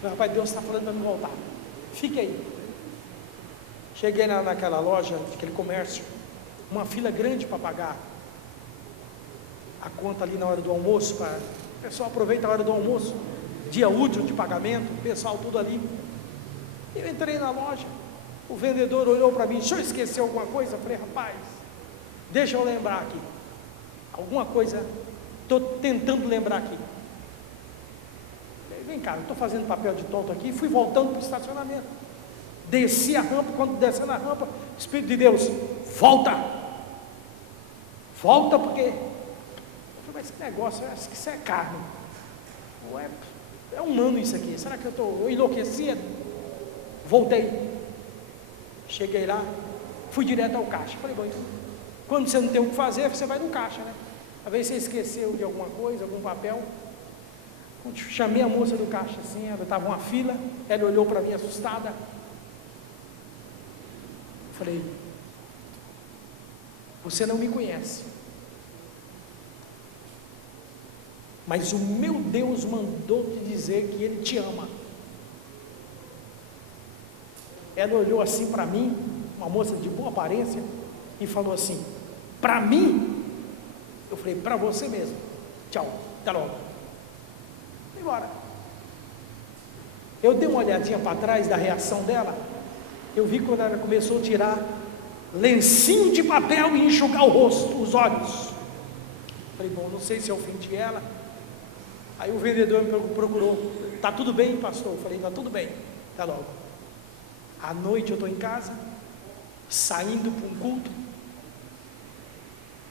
Falei: rapaz, Deus está falando para me voltar. Fique aí. Cheguei naquela loja, naquele comércio, uma fila grande para pagar a conta ali na hora do almoço. O pessoal aproveita a hora do almoço, dia útil de pagamento, o pessoal tudo ali. Eu entrei na loja, o vendedor olhou para mim: o senhor esqueceu alguma coisa? Eu falei: rapaz, deixa eu lembrar aqui, alguma coisa, estou tentando lembrar aqui. Vem cá, eu estou fazendo papel de tonto aqui. Fui voltando para o estacionamento, desci a rampa. Quando descendo a rampa, o Espírito de Deus: volta, volta, porque eu falei: mas que negócio, acho que isso é carne, é humano isso aqui, será que eu enlouqueci? Voltei, cheguei lá, fui direto ao caixa. Falei: bom, quando você não tem o que fazer, você vai no caixa, né? Às vezes você esqueceu de alguma coisa, algum papel. Chamei a moça do caixa assim, ela estava uma fila, ela olhou para mim assustada. Falei: você não me conhece, mas o meu Deus mandou te dizer que Ele te ama. Ela olhou assim para mim, uma moça de boa aparência, e falou assim: para mim? Eu falei: para você mesmo, tchau, até logo. Fui embora. Eu dei uma olhadinha para trás da reação dela, Eu vi quando ela começou a tirar lencinho de papel e enxugar o rosto, os olhos. Falei, bom, não sei se eu ofendi ela. Aí o vendedor me procurou. Tá tudo bem, pastor? Eu falei, tá tudo bem. Tá logo. À noite eu estou em casa, saindo para um culto.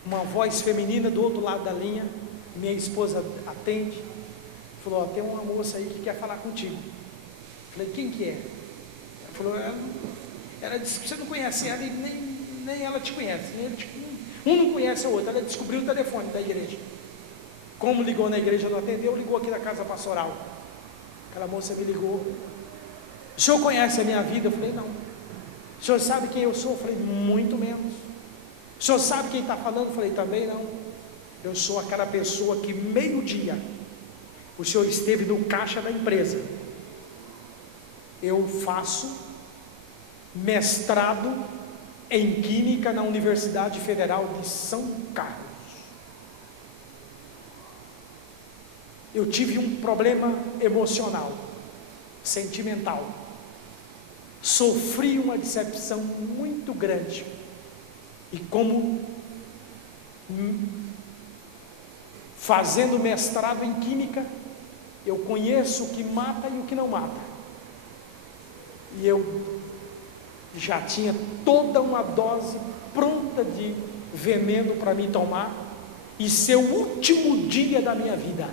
Uma voz feminina do outro lado da linha. Minha esposa atende. Falou, ó, tem uma moça aí que quer falar contigo. Falei, quem que é? Ela falou, ela disse que você não conhece ela e nem ela te conhece. Um não conhece o outro. Ela descobriu o telefone da igreja. Como ligou na igreja não atendeu, ligou aqui na casa pastoral. Aquela moça me ligou. O senhor conhece a minha vida? Eu falei, não. O senhor sabe quem eu sou? Eu falei, muito menos. O senhor sabe quem está falando? Eu falei, também não. Eu sou aquela pessoa que meio-dia o senhor esteve no caixa da empresa. Eu faço mestrado em Química na Universidade Federal de São Carlos. Eu tive um problema emocional, sentimental. Sofri uma decepção muito grande. E como fazendo mestrado em Química, eu conheço o que mata e o que não mata. E eu já tinha toda uma dose pronta de veneno para me tomar e ser o último dia da minha vida.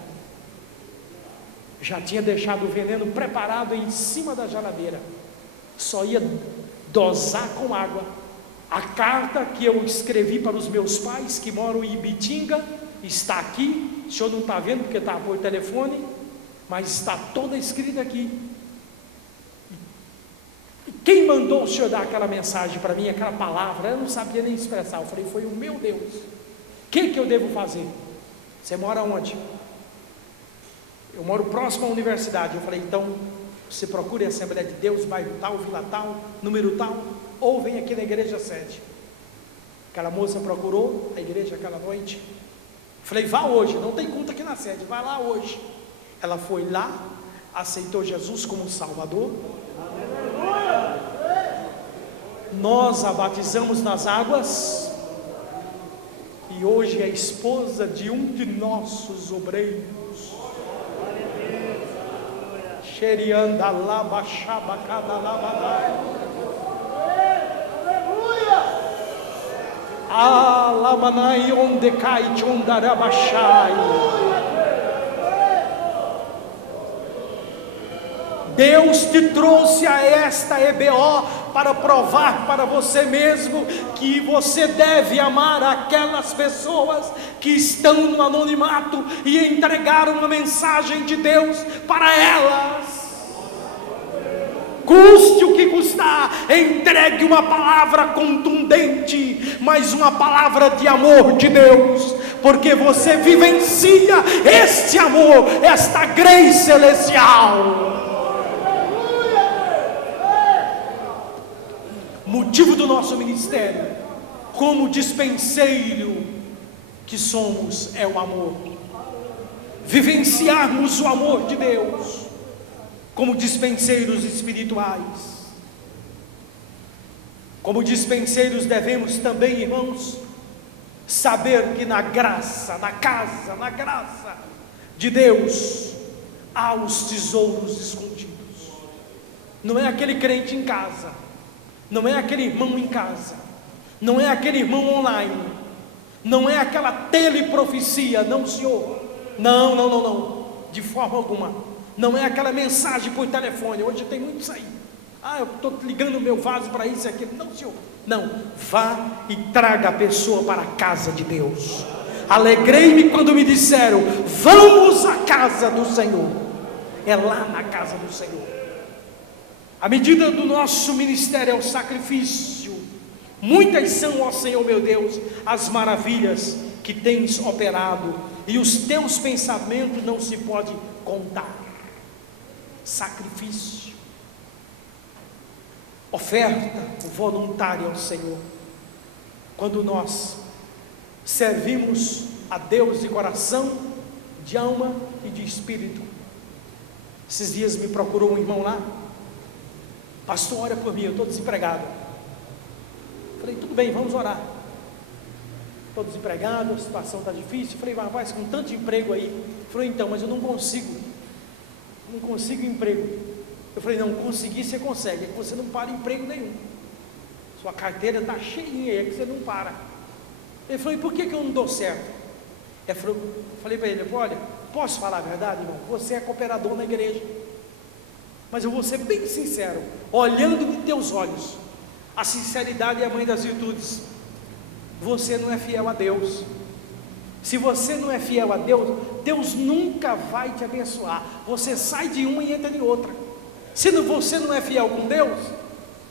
Já tinha deixado o veneno preparado em cima da geladeira. Só ia dosar com água. A carta que eu escrevi para os meus pais que moram em Ibitinga está aqui. O senhor não está vendo porque está por telefone, mas está toda escrita aqui. E quem mandou o senhor dar aquela mensagem para mim, aquela palavra? Eu não sabia nem expressar. Eu falei, foi o meu Deus. O que eu devo fazer? Você mora onde? Eu moro próximo à universidade. Eu falei, então você procure a Assembleia de Deus, bairro tal, vila tal, número tal, ou vem aqui na igreja sede. Aquela moça procurou a igreja aquela noite. Falei, vá hoje, não tem culto aqui na sede, vai lá hoje. Ela foi lá, aceitou Jesus como Salvador. Nós a batizamos nas águas e hoje é esposa de um de nossos obreiros. Xerianda laba xabacada labadai. Alamanai onde cai chondarabachai. Deus te trouxe a esta EBO para provar para você mesmo que você deve amar aquelas pessoas que estão no anonimato e entregar uma mensagem de Deus para elas. Custe o que custar, entregue uma palavra contundente, mas uma palavra de amor de Deus, porque você vivencia este amor, esta graça celestial. Motivo do nosso ministério, como dispenseiro que somos, é o amor. Vivenciarmos o amor de Deus como dispenseiros espirituais. Como dispenseiros devemos também, irmãos, saber que na graça de Deus há os tesouros escondidos. Não é aquele crente em casa, não é aquele irmão em casa, não é aquele irmão online, não é aquela teleprofecia, não senhor, não, de forma alguma. Não é aquela mensagem por telefone, hoje tem muito isso aí. Eu estou ligando o meu vaso para isso e aquilo. Não, senhor, não, vá e traga a pessoa para a casa de Deus. Alegrei-me quando me disseram, vamos à casa do Senhor. É lá na casa do Senhor. A medida do nosso ministério é o sacrifício. Muitas são, ó Senhor meu Deus, as maravilhas que tens operado, e os teus pensamentos não se pode contar. Sacrifício, oferta voluntária ao Senhor. Quando nós servimos a Deus de coração, de alma e de espírito. Esses dias me procurou um irmão lá, pastor, ora por mim, eu estou desempregado. Falei, tudo bem, vamos orar. Estou desempregado, a situação está difícil. Falei, rapaz, com tanto emprego aí. Falei, então, mas eu não consigo emprego. Eu falei, não, conseguir você consegue, é que você não para emprego nenhum. Sua carteira está cheinha, é que você não para. Ele falou, e por que eu não dou certo? Eu falei para ele, olha, posso falar a verdade, irmão? Você é cooperador na igreja, mas eu vou ser bem sincero, olhando nos teus olhos, a sinceridade é a mãe das virtudes. Você não é fiel a Deus. Se você não é fiel a Deus, Deus nunca vai te abençoar. Você sai de uma e entra em outra. Se você não é fiel com Deus,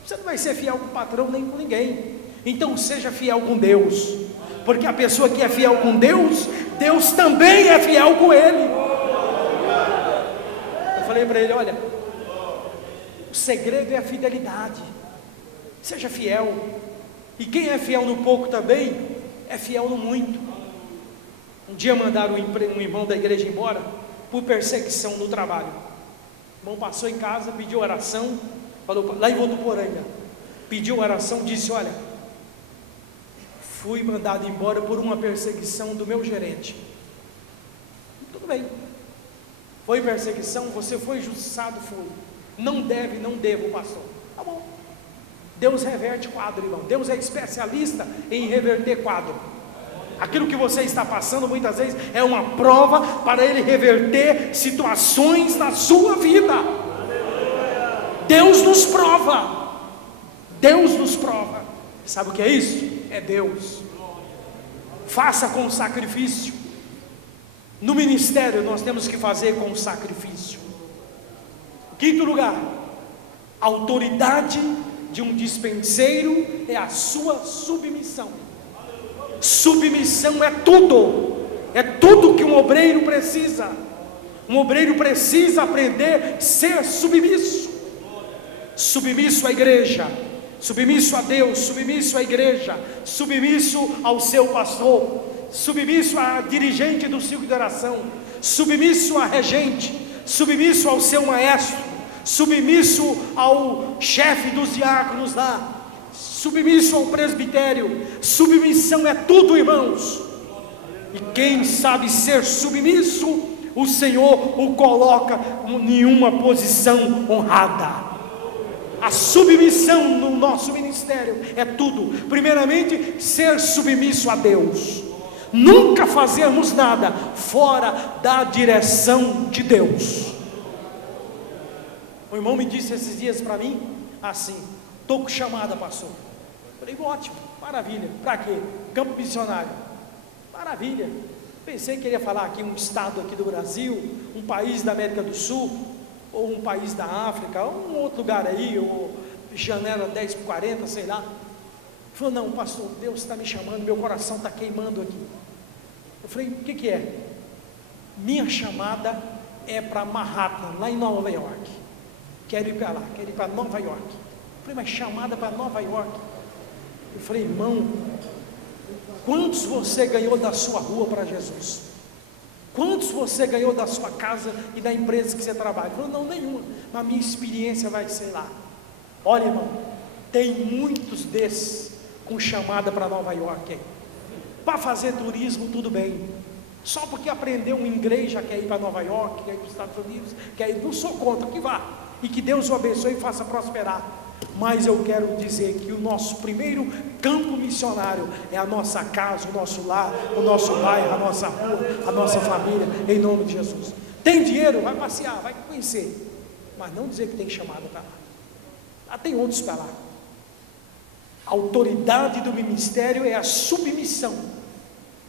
você não vai ser fiel com o patrão nem com ninguém. Então seja fiel com Deus, porque a pessoa que é fiel com Deus, Deus também é fiel com ele. Eu falei para ele, olha, o segredo é a fidelidade. Seja fiel. E quem é fiel no pouco também é fiel no muito. Um dia mandaram um irmão da igreja embora por perseguição no trabalho. O irmão passou em casa, pediu oração, falou, lá em Votuporanga, pediu oração, disse, olha, fui mandado embora por uma perseguição do meu gerente. Tudo bem, foi perseguição, você foi injustiçado, foi. Não devo, pastor. Tá bom. Deus reverte quadro, irmão. Deus é especialista em reverter quadro. Aquilo que você está passando muitas vezes é uma prova para Ele reverter situações na sua vida. Deus nos prova. Deus nos prova. Sabe o que é isso? É Deus. Faça com sacrifício. No ministério nós temos que fazer com sacrifício. Quinto lugar, a autoridade de um dispenseiro é a sua submissão. Submissão é tudo que um obreiro precisa. Um obreiro precisa aprender a ser submisso. Submisso à igreja, submisso a Deus, submisso à igreja, submisso ao seu pastor, submisso à dirigente do círculo de oração, submisso à regente, submisso ao seu maestro, submisso ao chefe dos diáconos lá, submisso ao presbitério. Submissão é tudo, irmãos. E quem sabe ser submisso, o Senhor o coloca em uma posição honrada. A submissão no nosso ministério é tudo. Primeiramente, ser submisso a Deus. Nunca fazermos nada fora da direção de Deus. O irmão me disse esses dias para mim assim: estou com chamada, pastor. Falei, ótimo, maravilha. Para quê? Campo missionário. Maravilha. Pensei que ele ia falar aqui um estado aqui do Brasil, um país da América do Sul, ou um país da África, ou um outro lugar aí, ou janela 10/40, sei lá. Ele falou, não, pastor, Deus está me chamando, meu coração está queimando aqui. Eu falei, o que é? Minha chamada é para Manhattan, lá em Nova York. Quero ir para lá, quero ir para Nova York. Eu falei, mas chamada para Nova York? Eu falei, irmão, quantos você ganhou da sua rua para Jesus? Quantos você ganhou da sua casa e da empresa que você trabalha? Ele falou, não, nenhuma, mas a minha experiência vai ser lá. Olha, irmão, tem muitos desses com chamada para Nova York. Para fazer turismo, tudo bem. Só porque aprendeu um inglês já quer ir para Nova York, quer ir para os Estados Unidos, quer ir, não sou contra, que vá. E que Deus o abençoe e faça prosperar. Mas eu quero dizer que o nosso primeiro campo missionário é a nossa casa, o nosso lar, o nosso bairro, a nossa rua, a nossa família, em nome de Jesus. Tem dinheiro? Vai passear, vai conhecer, mas não dizer que tem chamada para lá. Lá tem outros para lá. A autoridade do ministério é a submissão.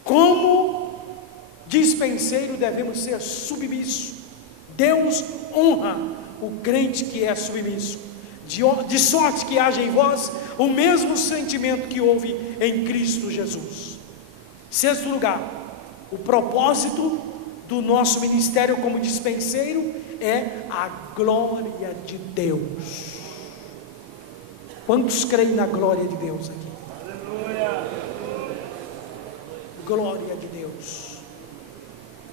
Como dispenseiro devemos ser submissos. Deus honra o crente que é submisso. De sorte que haja em vós o mesmo sentimento que houve em Cristo Jesus. Sexto lugar, o propósito do nosso ministério como dispenseiro é a glória de Deus. Quantos creem na glória de Deus aqui? Aleluia. Glória de Deus.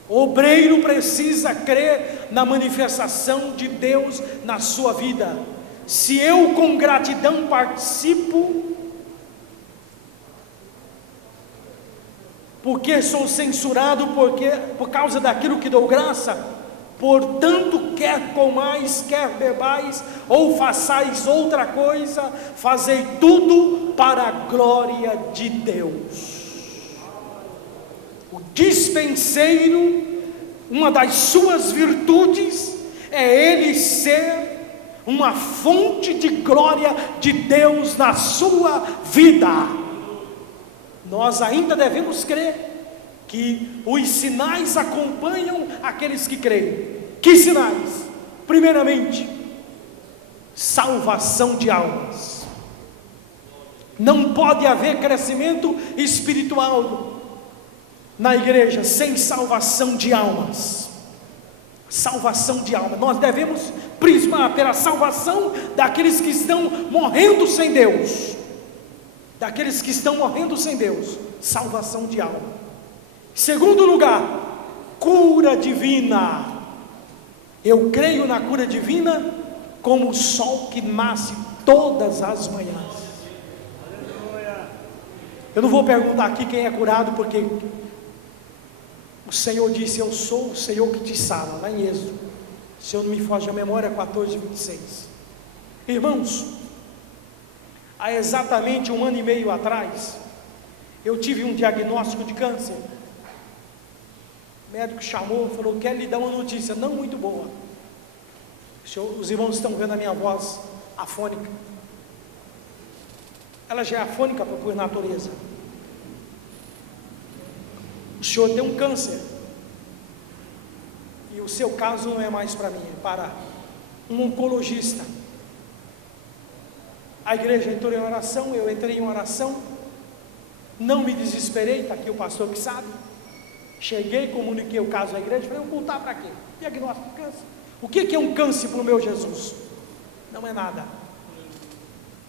O obreiro precisa crer na manifestação de Deus na sua vida. se eu com gratidão participo, porque sou censurado por causa daquilo que dou graça, portanto, quer comais, quer bebais, ou façais outra coisa, fazei tudo para a glória de Deus. O dispenseiro, uma das suas virtudes, é ele ser uma fonte de glória de Deus na sua vida. Nós ainda devemos crer que os sinais acompanham aqueles que creem. Que sinais? Primeiramente, salvação de almas. Não pode haver crescimento espiritual na igreja sem salvação de almas. Salvação de alma. Nós devemos prismar pela salvação daqueles que estão morrendo sem Deus. Daqueles que estão morrendo sem Deus. Salvação de alma. Segundo lugar, cura divina. Eu creio na cura divina como o sol que nasce todas as manhãs. Eu não vou perguntar aqui quem é curado, porque o Senhor disse: eu sou o Senhor que te sara, lá em Êxodo, se eu não me foge a memória, 14:26. Irmãos, há exatamente 1 ano e meio atrás, eu tive um diagnóstico de câncer. O médico chamou, falou: quero lhe dar uma notícia não muito boa. Os irmãos estão vendo a minha voz afônica. Ela já é afônica por natureza. O senhor tem um câncer, e o seu caso não é mais para mim, é para um oncologista. A igreja entrou em oração, eu entrei em oração, não me desesperei, está aqui o pastor que sabe. Cheguei, comuniquei o caso à igreja, falei: eu vou voltar para quê? Diagnóstico de câncer. O que é um câncer para o meu Jesus? Não é nada.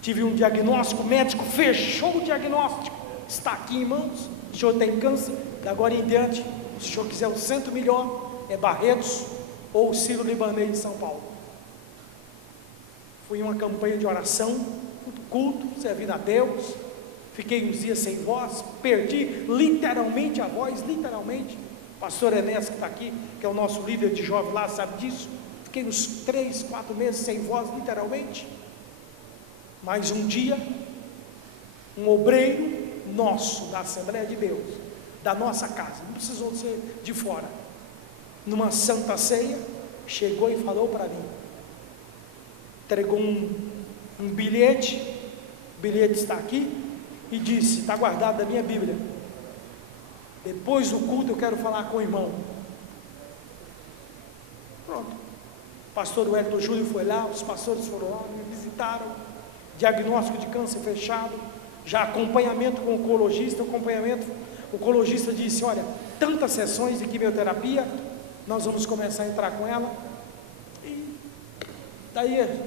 Tive um diagnóstico, o médico fechou o diagnóstico, está aqui, irmãos, o senhor tem câncer, de agora em diante, se o senhor quiser o centro melhor, é Barretos ou o Sírio-Libanês de São Paulo. Fui em uma campanha de oração, muito culto, servindo a Deus, fiquei uns dias sem voz, perdi literalmente a voz, literalmente. O pastor Enéas que está aqui, que é o nosso líder de jovem lá, sabe disso. Fiquei uns 3, 4 meses sem voz, literalmente. Mas um dia, um obreiro nosso, da Assembleia de Deus, da nossa casa, não precisou ser de fora, numa santa ceia, chegou e falou para mim, entregou um bilhete, o bilhete está aqui, e disse: está guardado da minha Bíblia, depois do culto eu quero falar com o irmão. Pronto, o pastor Wellington Júnior foi lá, os pastores foram lá, me visitaram, diagnóstico de câncer fechado, já acompanhamento com o oncologista, o oncologista disse: olha, tantas sessões de quimioterapia, nós vamos começar a entrar com ela, e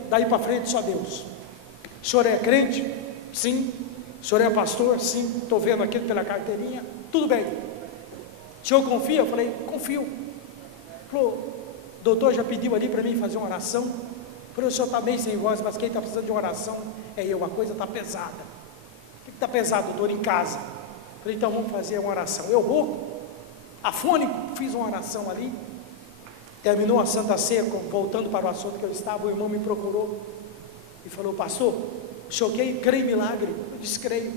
daí para frente só Deus. O senhor é crente? Sim. O senhor é pastor? Sim. Estou vendo aqui pela carteirinha, tudo bem. O senhor confia? Eu falei: confio. Ele falou: o doutor já pediu ali para mim fazer uma oração. Eu falei: o senhor está bem sem voz, mas quem está precisando de uma oração é eu, a coisa está pesada. O que está pesado, doutor? Em casa. Eu falei: então vamos fazer uma oração. Eu rouco, afônico, fiz uma oração ali. Terminou a Santa Ceia, voltando para o assunto que eu estava, o irmão me procurou e falou: pastor, o senhor crê em milagre? Eu disse: creio.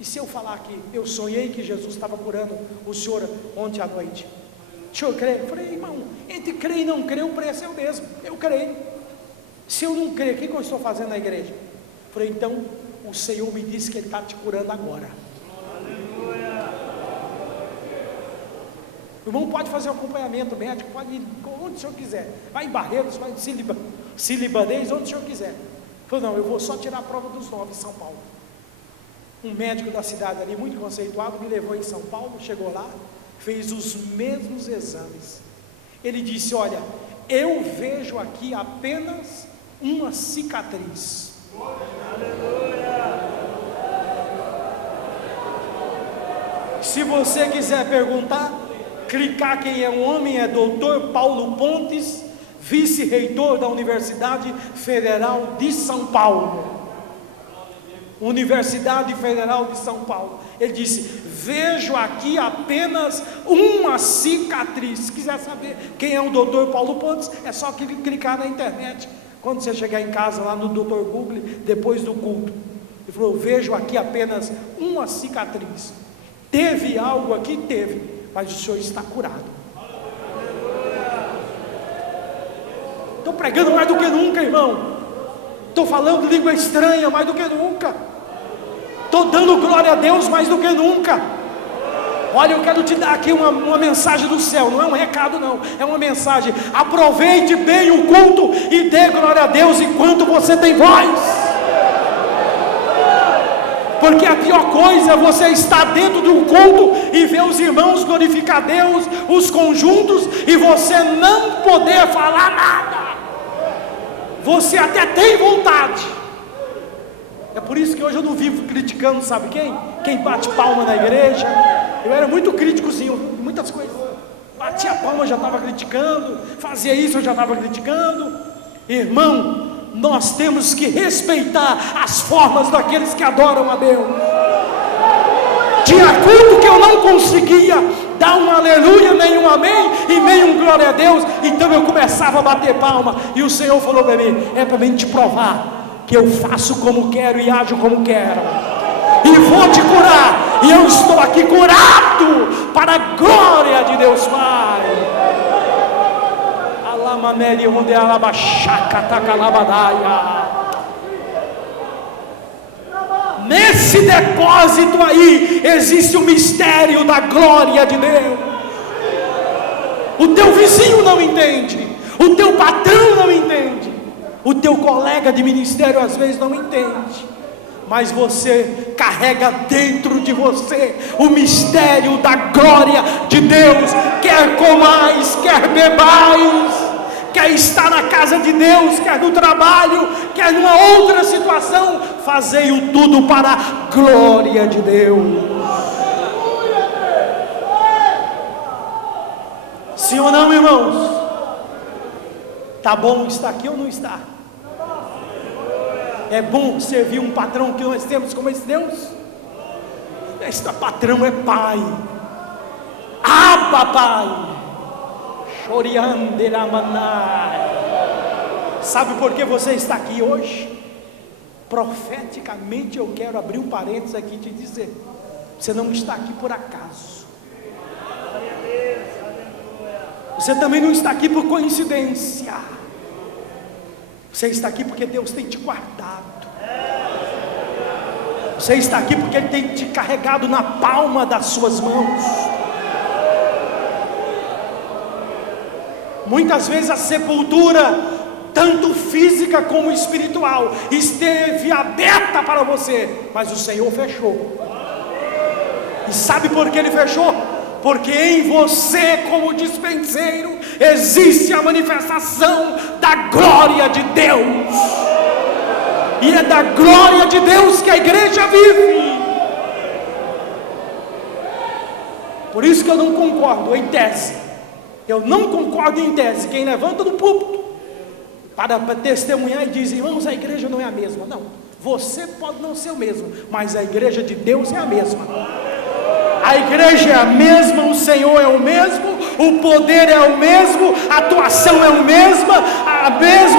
E se eu falar que eu sonhei que Jesus estava curando o senhor ontem à noite, o senhor crê? Eu falei: irmão, entre crer e não crer, o preço é o mesmo. Eu creio. Se eu não crer, o que eu estou fazendo na igreja? Eu falei: então o Senhor me disse que Ele está te curando agora. O irmão pode fazer um acompanhamento médico, pode ir onde o senhor quiser, vai em Barretos, vai em Sírio-Libanês, onde o senhor quiser. Eu falei: não, eu vou só tirar a prova dos 9 em São Paulo. Um médico da cidade ali, muito conceituado, me levou em São Paulo, chegou lá, fez os mesmos exames. Ele disse: olha, eu vejo aqui apenas uma cicatriz. Se você quiser perguntar, clicar quem é o homem, é Dr. Paulo Pontes, vice-reitor da Universidade Federal de São Paulo. Universidade Federal de São Paulo. Ele disse: vejo aqui apenas uma cicatriz. Se quiser saber quem é o Dr. Paulo Pontes, é só clicar na internet. Quando você chegar em casa, lá no Dr. Google, depois do culto. Ele falou: vejo aqui apenas uma cicatriz. Teve algo aqui? Teve, mas o senhor está curado. Estou pregando mais do que nunca, irmão. Estou falando língua estranha mais do que nunca. Estou dando glória a Deus mais do que nunca. Olha, eu quero te dar aqui uma mensagem do céu. Não é um recado não, é uma mensagem. Aproveite bem o culto e dê glória a Deus enquanto você tem voz. Porque a pior coisa é você estar dentro de um culto e ver os irmãos glorificar Deus, os conjuntos, e você não poder falar nada. Você até tem vontade. É por isso que hoje eu não vivo criticando, sabe quem? Quem bate palma na igreja. Eu era muito críticozinho, muitas coisas. Batia palma, eu já estava criticando. Fazia isso, eu já estava criticando. Irmão, nós temos que respeitar as formas daqueles que adoram a Deus. Tinha culto que eu não conseguia dar um aleluia, nem um amém e nem um glória a Deus. Então eu começava a bater palma. E o Senhor falou para mim: é para mim te provar que eu faço como quero e ajo como quero, e vou te curar. E eu estou aqui curado para a glória de Deus Pai. Alamaneri onde alabachaca tacalabadaia. Nesse depósito aí existe o mistério da glória de Deus. O teu vizinho não entende, o teu patrão não entende, o teu colega de ministério às vezes não entende, mas você carrega dentro de você o mistério da glória de Deus. Quer comais, quer bebais, quer estar na casa de Deus, quer no trabalho, quer numa outra situação, fazei-o tudo para a glória de Deus. Sim ou não, irmãos? Está bom estar aqui ou não está? É bom servir um patrão que nós temos como esse Deus? Este patrão é Pai. Abba, Pai. Sabe por que você está aqui hoje? Profeticamente eu quero abrir um parênteses aqui e te dizer: você não está aqui por acaso. Você também não está aqui por coincidência. Você está aqui porque Deus tem te guardado. Você está aqui porque Ele tem te carregado na palma das suas mãos. Muitas vezes a sepultura, tanto física como espiritual, esteve aberta para você, mas o Senhor fechou. E sabe por que Ele fechou? Porque em você, como dispenseiro, existe a manifestação da glória de Deus. E é da glória de Deus que a igreja vive. Por isso que eu não concordo em tese. Eu não concordo em tese. Quem levanta no púlpito para testemunhar e diz: irmãos, a igreja não é a mesma. Não, você pode não ser o mesmo, mas a igreja de Deus é a mesma. A igreja é a mesma, o Senhor é o mesmo, o poder é o mesmo, a atuação é a mesma,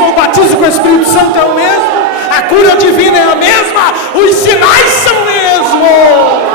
o batismo com o Espírito Santo é o mesmo, a cura divina é a mesma, os sinais são o mesmo.